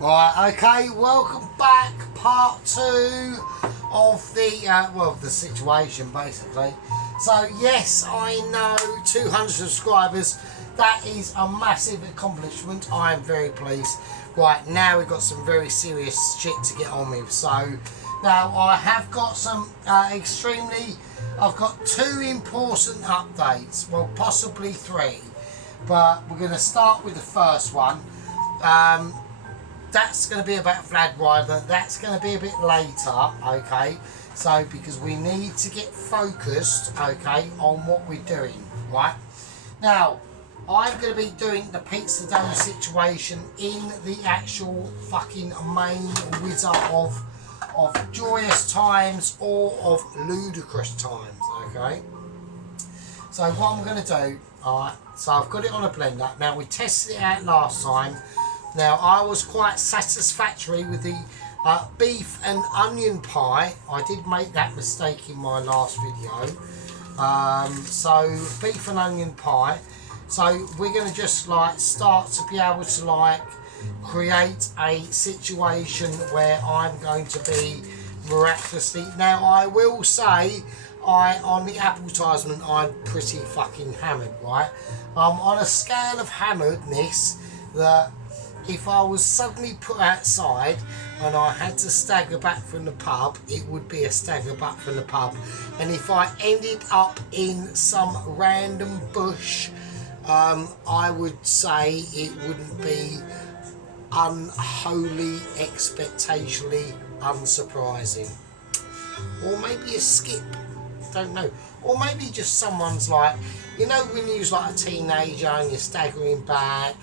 Right, okay, welcome back, part 2 of the situation, basically. So, yes, I know, 200 subscribers, that is a massive accomplishment. I am very pleased. Right, now we've got some very serious shit to get on with. So, now I have got some I've got 2 important updates, well, possibly 3, but we're going to start with the first one. That's going to be about Vlad Rider. That's going to be a bit later, okay? So, because we need to get focused, okay, on what we're doing, right? Now, I'm going to be doing the pizza dough situation in the actual fucking main wizard of joyous times or of ludicrous times, okay? So, what I'm going to do, alright, so I've got it on a blender. Now, we tested it out last time. Now, I was quite satisfactory with the beef and onion pie. I did make that mistake in my last video. So, beef and onion pie. So, we're going to just like start to be able to like create a situation where I'm going to be miraculously... Now, I will say, on the advertisement, I'm pretty fucking hammered, right? On a scale of hammeredness, that if I was suddenly put outside and I had to stagger back from the pub, it would be a stagger back from the pub. And if I ended up in some random bush, I would say it wouldn't be unholy, expectationally unsurprising. Or maybe a skip, don't know. Or maybe just someone's like, you know when you're like a teenager and you're staggering back,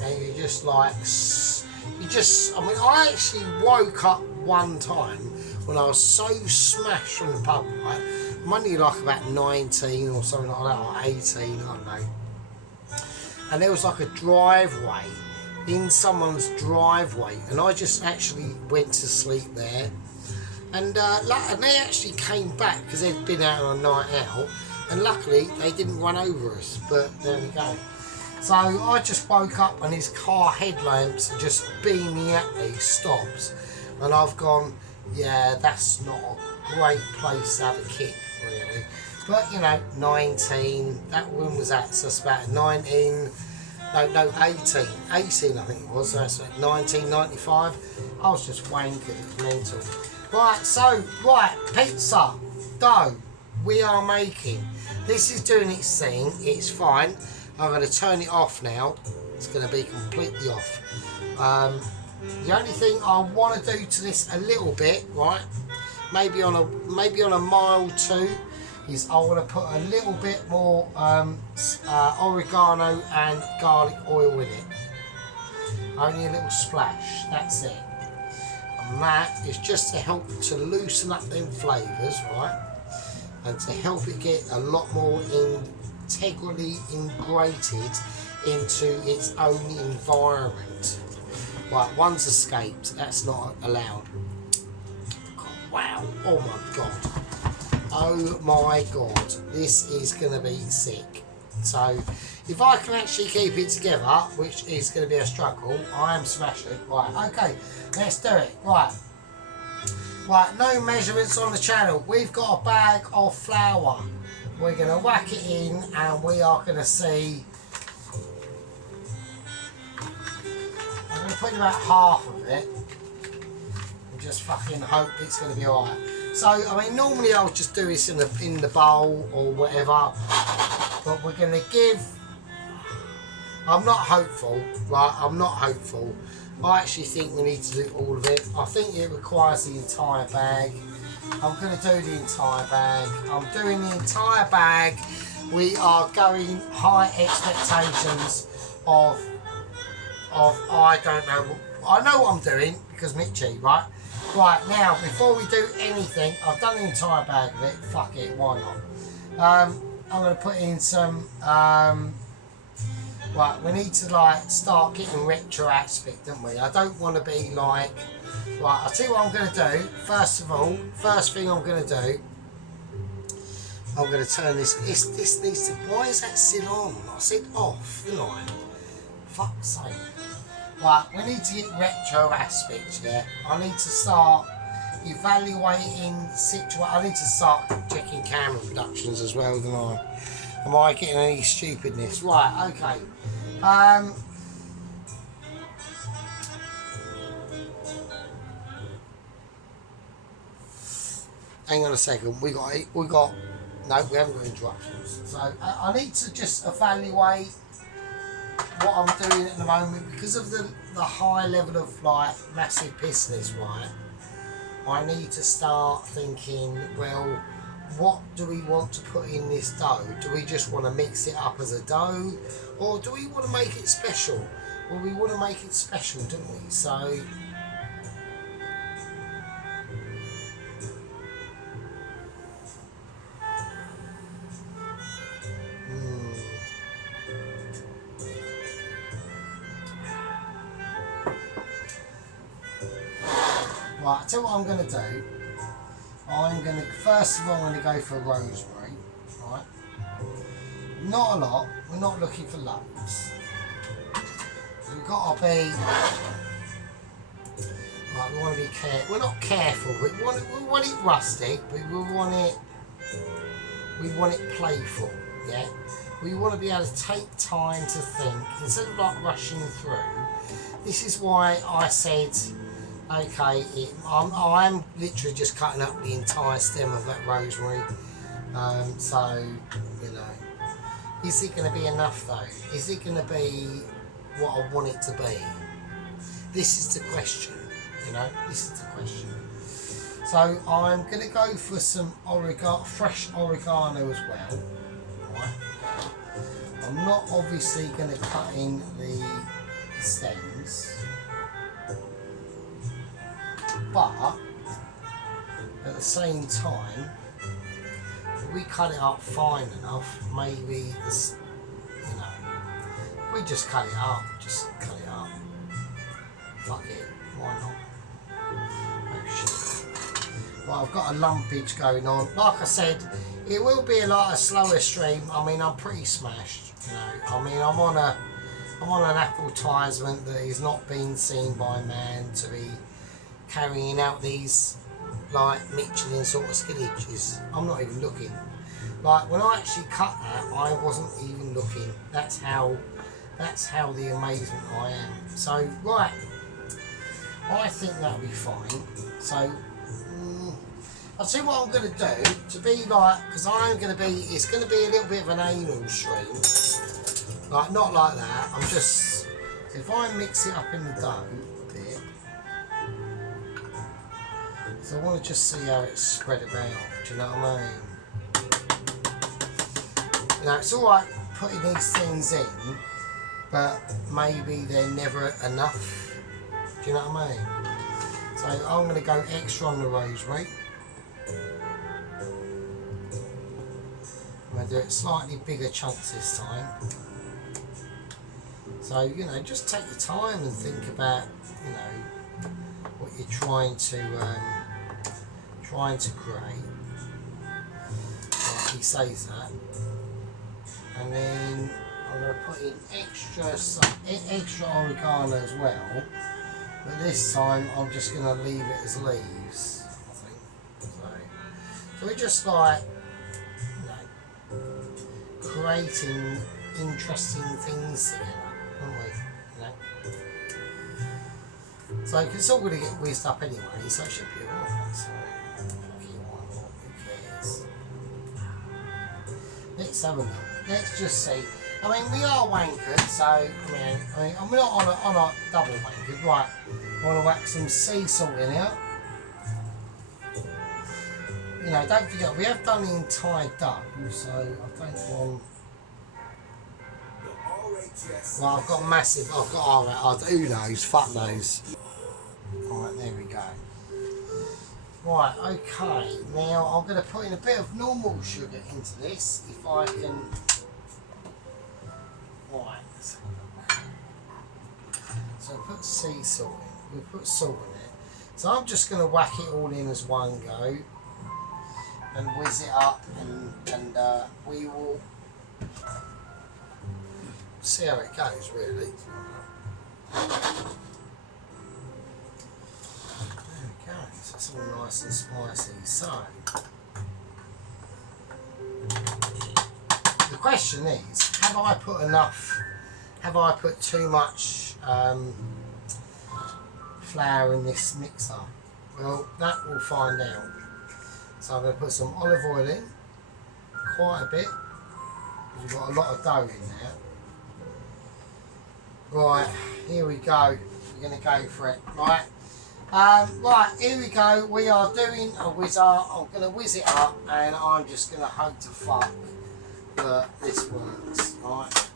and you're just like, I mean, I actually woke up one time when I was so smashed from the pub, right? I'm only like about 19 or something like that, or 18, I don't know. And there was like a driveway, in someone's driveway, and I just actually went to sleep there. And they actually came back because they'd been out on a night out, and luckily they didn't run over us, but there we go. So I just woke up and his car headlamps are just beaming at me, stops. And I've gone, yeah, that's not a great place to have a kick, really. But, you know, 19, when was that? So it's about 19, no, 18 I think it was, so that's 1995. I was just wanking, it's mental. Right, so, pizza dough we are making. This is doing its thing, it's fine. I'm going to turn it off now. It's going to be completely off. The only thing I want to do to this a little bit, right? Maybe on a mile 2, is I want to put a little bit more oregano and garlic oil in it. Only a little splash. That's it. And that is just to help to loosen up them flavours, right? And to help it get a lot more integrally integrated into its own environment. Right, one's escaped. That's not allowed. Wow. Oh my god. Oh my god. This is going to be sick. So, if I can actually keep it together, which is going to be a struggle, I am smashing. Right, okay. Let's do it. Right. Right, no measurements on the channel. We've got a bag of flour. We're going to whack it in and we are going to see. I'm going to put in about half of it and just fucking hope it's going to be alright. So, I mean, normally I would just do this in the bowl or whatever, but we're going to give. I'm not hopeful, right? I'm not hopeful. I actually think we need to do all of it. I think it requires the entire bag. I'm going to do the entire bag. I'm doing the entire bag. We are going high expectations of I don't know. I know what I'm doing because Mitchie, right? Right, now, before we do anything, I've done the entire bag of it. Fuck it, why not? I'm going to put in some... right, we need to like start getting retro aspect, don't we? I don't want to be like... Right, I'll tell you what I'm going to do. First of all, first thing I'm going to do, I'm going to turn this... This needs to... Why is that still on? I said off, didn't I? Fuck's sake. Right, we need to get retro aspects, yeah. I need to start evaluating I need to start checking camera productions as well, don't I? Am I getting any stupidness? Right, okay. Hang on a second. We got no, we haven't got interruptions. So I need to just evaluate what I'm doing at the moment because of the high level of like massive business, right? I need to start thinking, well, what do we want to put in this dough? Do we just want to mix it up as a dough, or do we want to make it special? Well, we want to make it special, don't we? So. Right, I'll tell you what I'm going to do. First of all, I'm going to go for rosemary, right? Not a lot, we're not looking for loads. We've got to be, right, we want to be careful, we're not careful, but we want it rustic, but we want it playful, yeah? We want to be able to take time to think, instead of like rushing through. This is why I said, okay, I'm literally just cutting up the entire stem of that rosemary. So, you know, is it going to be enough though? Is it going to be what I want it to be? This is the question, you know, this is the question. So I'm going to go for some fresh oregano as well, right? I'm not obviously going to cut in the stems. But at the same time, if we cut it up fine enough, maybe this, you know, we just cut it up, fuck it, why not? Oh shit. Well, I've got a lumpage going on. Like I said, it will be a lot of slower stream. I mean, I'm pretty smashed, you know. I mean, I'm on an advertisement that is not being seen by man to be carrying out these like Michelin sort of skillages. I'm not even looking. Like when I actually cut that, I wasn't even looking. That's how the amazement I am. So right, I think that'll be fine. So I'll see what I'm going to do to be like, because it's going to be a little bit of an anal stream. Like not like that. I'm just, if I mix it up in the dough a bit. So I want to just see how it's spread about, do you know what I mean? You know, it's alright putting these things in, but maybe they're never enough, do you know what I mean? So I'm going to go extra on the rosemary. I'm going to do it slightly bigger chunks this time. So, you know, just take your time and think about, you know, what you're trying to create. Like he says that. And then I'm going to put in extra oregano as well. But this time I'm just going to leave it as leaves, I think. So we're just like, you know, creating interesting things together, aren't we? You know? So it's all going to get whizzed up anyway, so it should be alright. So, who cares? Let's have a look. Let's just see. I mean, we are wankers, so I mean, we're not on a double wankers, right? I want to whack some sea salt in here. You know, don't forget, we have done the entire dough, so I don't want. Well, I've got massive. Alright, who knows? Fuck knows. Alright, there we go. Right, okay. Now I'm going to put in a bit of normal sugar into this, if I can. Right. So put sea salt in. We'll put salt in it. So I'm just going to whack it all in as one go and whiz it up, and we will see how it goes, really. that's all nice and spicy. So the question is, have I put enough? Have I put too much flour in this mixer? Well, that we'll find out. So I'm going to put some olive oil in, quite a bit, because we've got a lot of dough in there. Right, here we go. We're going to go for it. Right, right, here we go. We are doing a whiz art. I'm going to whiz it up, and I'm just going to hope to fuck that this works. Right.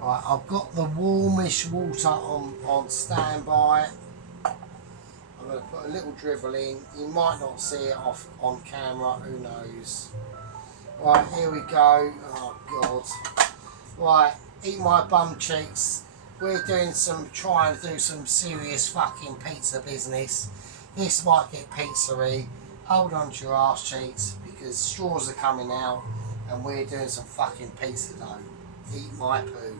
Right, I've got the warmish water on standby. I'm going to put a little dribble in. You might not see it off on camera, who knows. Right, here we go. Oh God. Right, eat my bum cheeks. We're trying to do some serious fucking pizza business. This might get pizzery. Hold on to your arse cheeks, because straws are coming out and we're doing some fucking pizza dough. Eat my poo.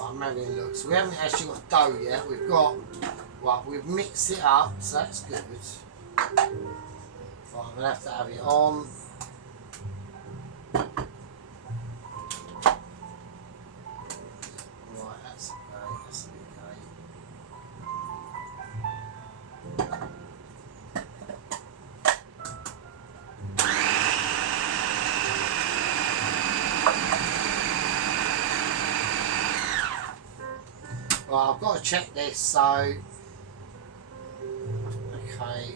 I'm having a look. So we haven't actually got dough yet. We've got, right, we've mixed it up, so that's good. Right, I'm gonna have to have it on. Right, that's okay. That's okay. Well, I've got to check this, so okay, right.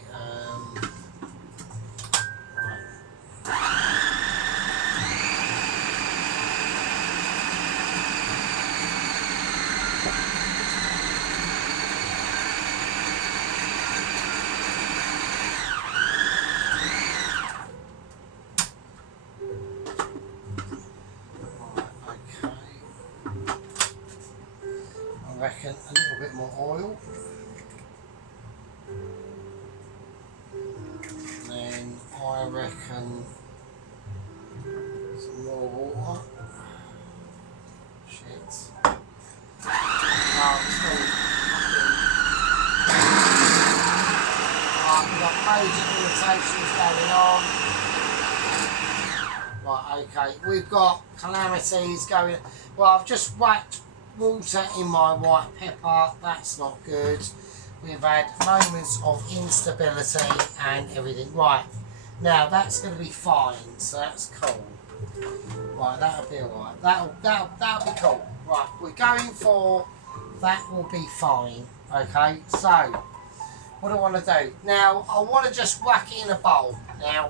I reckon a little bit more oil, and then I reckon some more water. Shit. We've got major irritations going on. Right, okay, we've got calamities going. Well, I've just whacked water in my white pepper. That's not good. We've had moments of instability and everything. Right, now that's going to be fine, so that's cool. Right, that'll be alright. That'll be cool. Right, we're going for that will be fine. Okay, so what do I want to do now? I want to just whack it in a bowl. Now,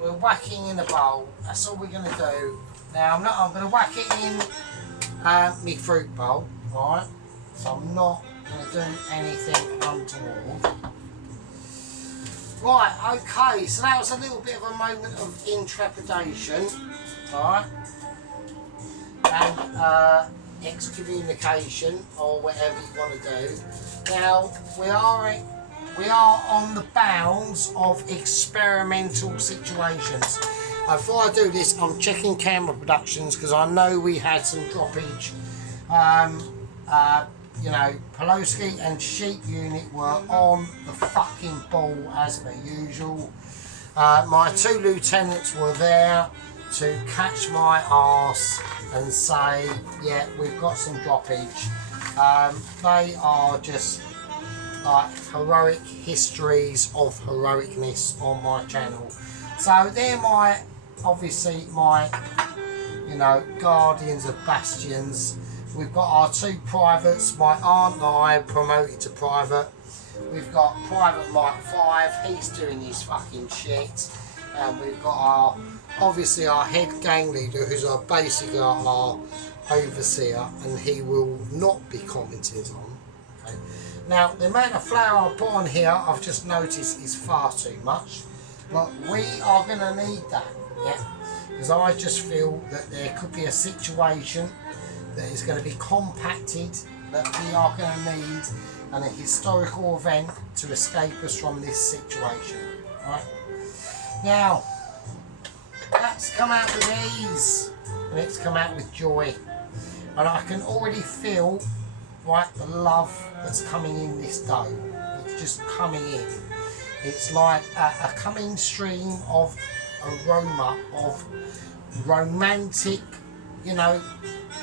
we're whacking in a bowl. That's all we're going to do. Now I'm going to whack it in my fruit bowl, right? So I'm not going to do anything untoward. Right, okay, so that was a little bit of a moment of intrepidation, right? And excommunication, or whatever you want to do. Now, we are on the bounds of experimental situations. Before I do this, I'm checking camera productions because I know we had some droppage. You know, Poloski and Sheep Unit were on the fucking ball as per usual. My two lieutenants were there to catch my arse and say, yeah, we've got some droppage. They are just like heroic histories of heroicness on my channel. So they're obviously my, you know, guardians of bastions. We've got our two privates, my aunt and I promoted to private. We've got Private Mike 5, he's doing his fucking shit. And we've got obviously our head gang leader, who's basically our overseer, and he will not be commented on. Okay. Now, the amount of flour I put on here, I've just noticed is far too much, but we are going to need that. Yeah. because I just feel that there could be a situation that is going to be compacted that we are going to need and a historical event to escape us from this situation. Right? Now, that's come out with ease and it's come out with joy, and I can already feel, right, the love that's coming in this dough. It's just coming in. It's like a coming stream of aroma of romantic, you know,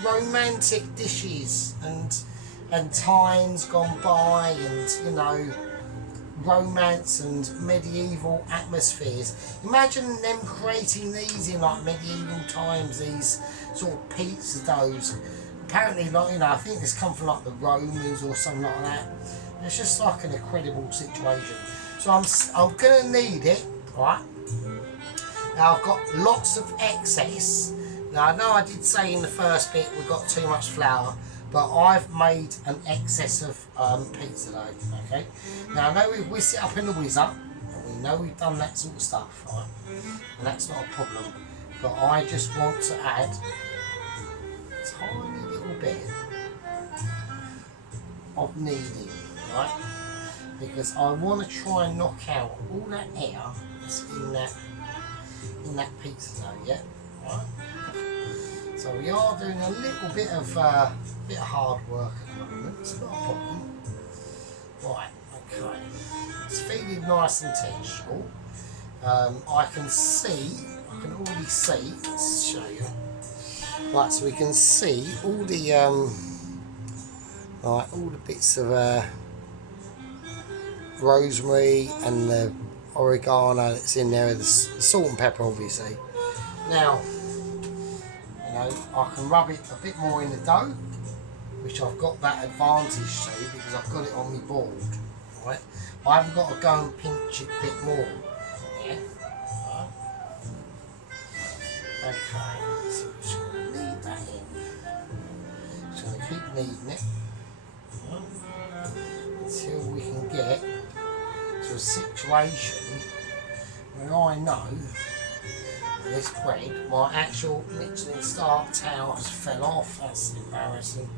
romantic dishes and times gone by, and you know, romance and medieval atmospheres. Imagine them creating these in like medieval times, these sort of pizza doughs. Apparently, like, you know, I think this come from like the Romans or something like that. It's just like an incredible situation. So I'm gonna need it, right? Now I've got lots of excess. Now I know I did say in the first bit we got too much flour, but I've made an excess of pizza dough. Okay. Now I know we've whisked it up in the whizzer, and we know we've done that sort of stuff, right? And that's not a problem. But I just want to add a tiny little bit of kneading, right? Because I want to try and knock out all that air that's in that pizza dough, yeah? Right? So we are doing a little bit of hard work at the moment. It's not a problem. Right, okay. It's feeling nice and textural. I can already see. Let's show you. Right, so we can see all the bits of rosemary and the oregano that's in there, the salt and pepper obviously. Now, you know, I can rub it a bit more in the dough, which I've got that advantage to because I've got it on my board, right? I haven't got to go and pinch it a bit more, yeah? Right. Okay, so we're just going to knead that in. Just going to keep kneading it, right, until we can get to a situation where I know that this bread, my actual Michelin star towel has fell off. That's embarrassing.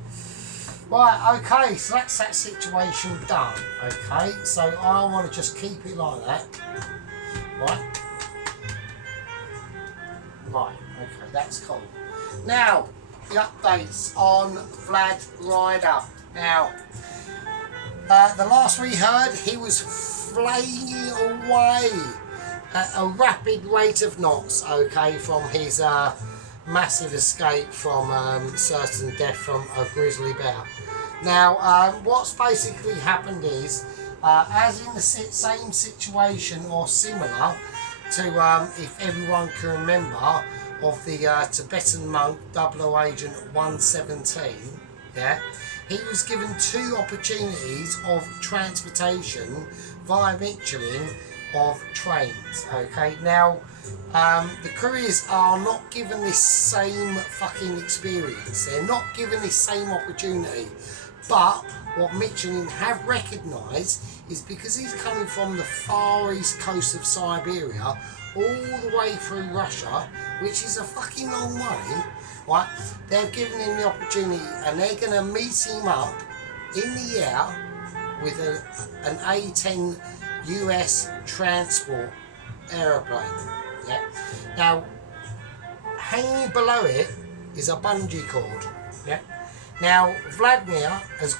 Right, okay, so that's that situation done. Okay, so I want to just keep it like that. Right? Right, okay, that's cool. Now, the updates on Vlad Rider. Now, the last we heard, he was flaying away at a rapid rate of knots, okay, from his massive escape from certain death from a grizzly bear. Now, what's basically happened is, as in the same situation or similar to, if everyone can remember, of the Tibetan monk 00 Agent 117, yeah, he was given 2 opportunities of transportation via Michelin of trains. Okay, now the couriers are not given this same fucking experience. They're not given this same opportunity. But what Michelin have recognised is because he's coming from the far east coast of Siberia all the way through Russia, which is a fucking long way, right? They've given him the opportunity, and they're going to meet him up in the air with an A-10 US transport aeroplane. Yeah. Now, hanging below it is a bungee cord. Yeah. Now, Vladimir has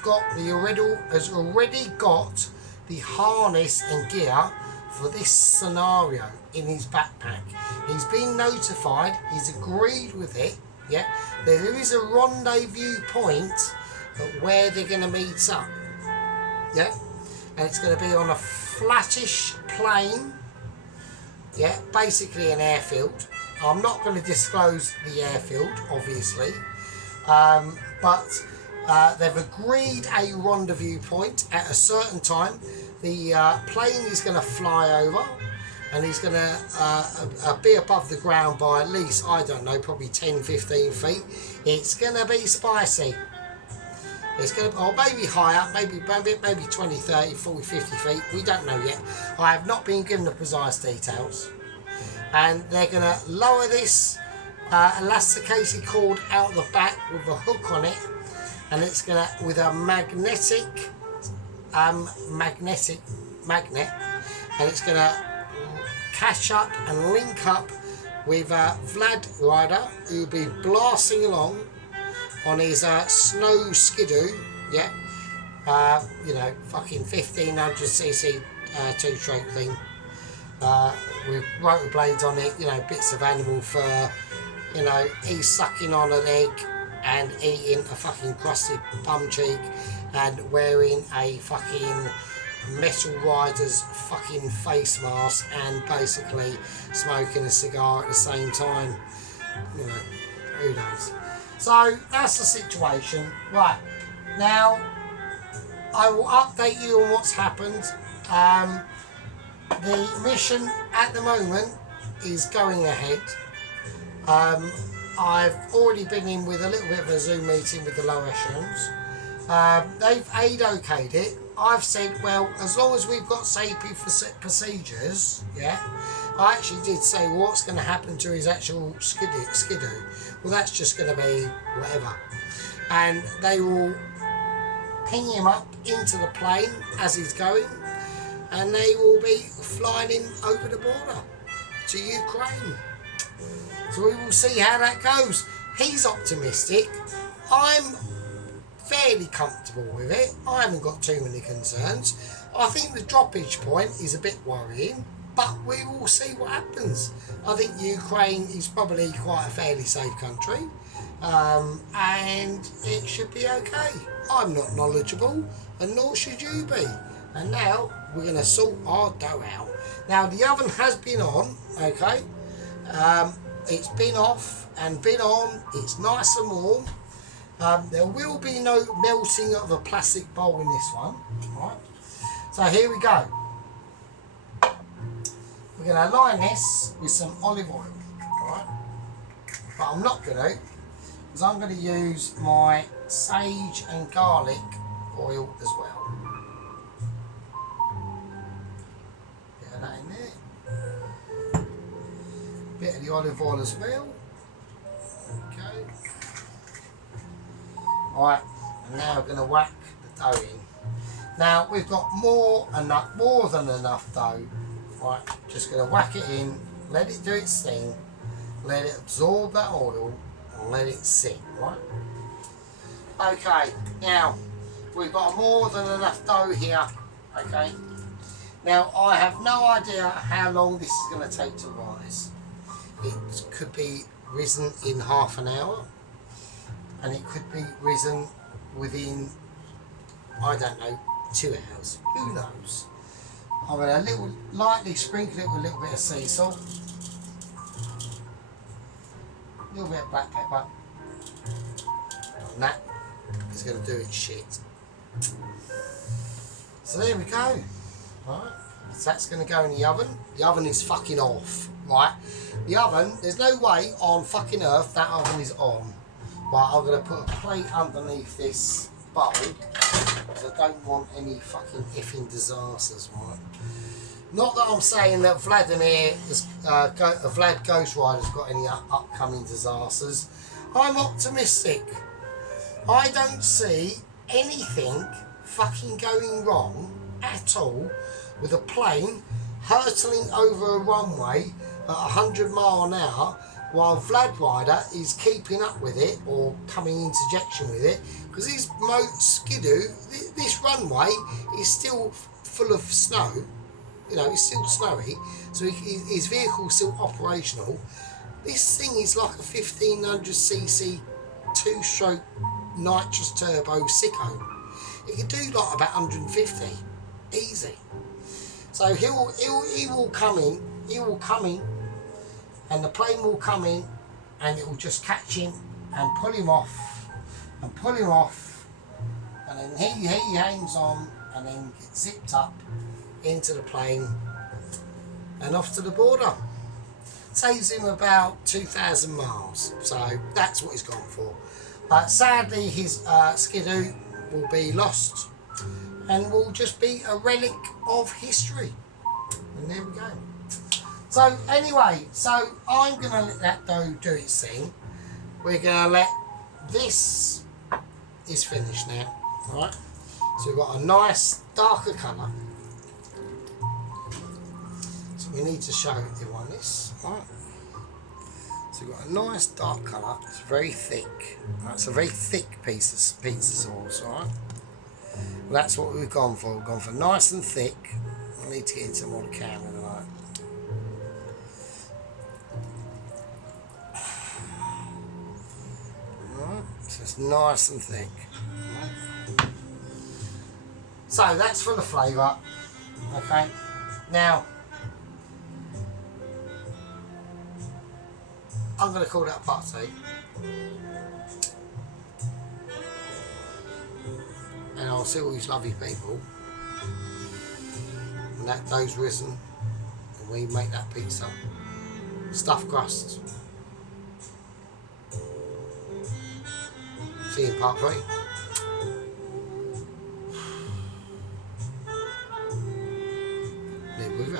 already got the harness and gear for this scenario in his backpack. He's been notified. He's agreed with it. Yeah. There is a rendezvous point where they're going to meet up. Yeah. And it's going to be on a flattish plain, yeah, basically an airfield. I'm not going to disclose the airfield, obviously, but they've agreed a rendezvous point at a certain time. The plane is going to fly over, and he's going to be above the ground by at least, I don't know, probably 10-15 feet. It's going to be spicy. It's going to, or maybe higher, maybe 20, 30, 40, 50 feet. We don't know yet. I have not been given the precise details. and they're going to lower this elasticated cord out the back with a hook on it, and it's going to, with a magnet, and it's going to catch up and link up with Vlad Rider, who'll be blasting along on his snow skidoo, yeah, you know, fucking 1500cc two-stroke thing, with rotor blades on it, you know, bits of animal fur, you know, he's sucking on an egg and eating a fucking crusted bum cheek and wearing a fucking Metal Rider's fucking face mask and basically smoking a cigar at the same time. You know, who knows? So that's the situation. Right, now I will update you on what's happened. The mission at the moment is going ahead. I've already been in with a little bit of a Zoom meeting with the lower echelons. They've okayed it. I've said, well, as long as we've got safety procedures, yeah. I actually did say, well, what's going to happen to his actual skidoo? Well, that's just going to be whatever. And they will ping him up into the plane as he's going, and they will be flying him over the border to Ukraine. So we will see how that goes. He's optimistic. I'm fairly comfortable with it. I haven't got too many concerns. I think the droppage point is a bit worrying, but we will see what happens. I think Ukraine is probably quite a fairly safe country, and it should be okay. I'm not knowledgeable, and nor should you be. And now we're going to sort our dough out. Now the oven has been on, okay. It's been off and been on. It's nice and warm. There will be no melting of a plastic bowl in this one. Right. So here we go. We're going to line this with some olive oil. Right. But I'm not going to, because I'm going to use my sage and garlic oil as well. Get that in there. Bit of the olive oil as well. Okay. Right, and now we're going to whack the dough in. Now we've got more than enough dough. Right, just going to whack it in, let it do its thing, let it absorb that oil, and let it sit. Right. Okay, now we've got more than enough dough here. Okay. Now I have no idea how long this is going to take to rise. It could be risen in half an hour, and it could be risen within, I don't know, 2 hours. Who knows? I'm going to lightly sprinkle it with a little bit of sea salt, a little bit of black pepper, and that is going to do its shit. So there we go. Right, so that's going to go in the oven. The oven is fucking off. Right, the oven, there's no way on fucking earth that oven is on. Right, I'm going to put a plate underneath this bowl because I don't want any fucking effing disasters, right? Not that I'm saying that Vlad Ghost Rider's got any upcoming disasters. I'm optimistic. I don't see anything fucking going wrong at all with a plane hurtling over a runway at 100 miles an hour while Vlad Rider is keeping up with it or coming into ejection with it, because his skidoo, this runway is still full of snow, you know, it's still snowy, so his vehicle's still operational. This thing is like a 1500cc two-stroke nitrous turbo sicko. It can do like about 150, easy. So he will come in, and the plane will come in, and it will just catch him and pull him off, and then he hangs on, and then gets zipped up into the plane and off to the border. Saves him about 2,000 miles, so that's what he's gone for. But sadly, his skidoo will be lost and will just be a relic of history. And there we go. So anyway, so I'm going to let that dough do its thing. We're going to let this is finished now, alright? So we've got a nice darker colour. So we need to show everyone this, alright? So we've got a nice dark colour. It's very thick. Right? It's a very thick piece of pizza sauce, alright? Well, that's what we've gone for. We've gone for nice and thick. I need to get into more of the camera tonight. Alright, so it's nice and thick. Right. So that's for the flavour. Okay. Now I'm going to call that a party. And I'll see all these lovely people. And that dough's risen. And we make that pizza. Stuffed crust. See you in part 3. Live with you.